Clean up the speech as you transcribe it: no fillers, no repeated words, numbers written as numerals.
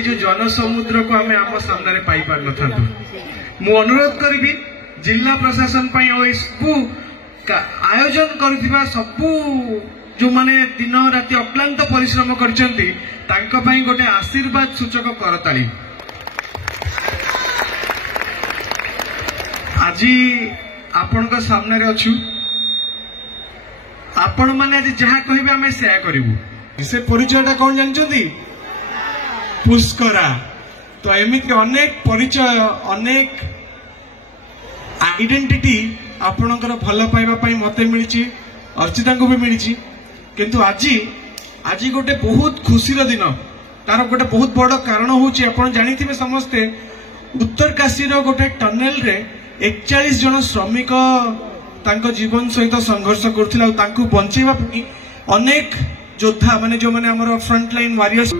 ये जो जनसमुद्र को आम आम सामने पाई पार न था मु अनुरोध करी जिला प्रशासन आयोजन करुवा सबू जो माने दिन राति अक्लांत परिश्रम करछंती तांको पई गोटे आशीर्वाद सूचक करताली आज आपण का सामने रे अछु आपण माने आज जहाँ कहिबे आमे सेया करिवु से परिचयटा कौन जानछंती पुष्करा तो एमिति अनेक परिचय अनेक आइडेंटिटी आपणकर भल पाइबा पई मते मिलिछि अर्चिता को भी मिलिछि किंतु आज गोटे बहुत खुशी दिन तार गोटे बहुत बड़ कारण होछि आपण जानिथिबे समस्ते उत्तरकाशी रो गोटे टनेल रे 41 जन श्रमिक तांको जीवन सहित संघर्ष करथिला और तांको बंचेबा पई अनेक योद्धा माने जो माने हमर फ्रंट लाइन वॉरियर्स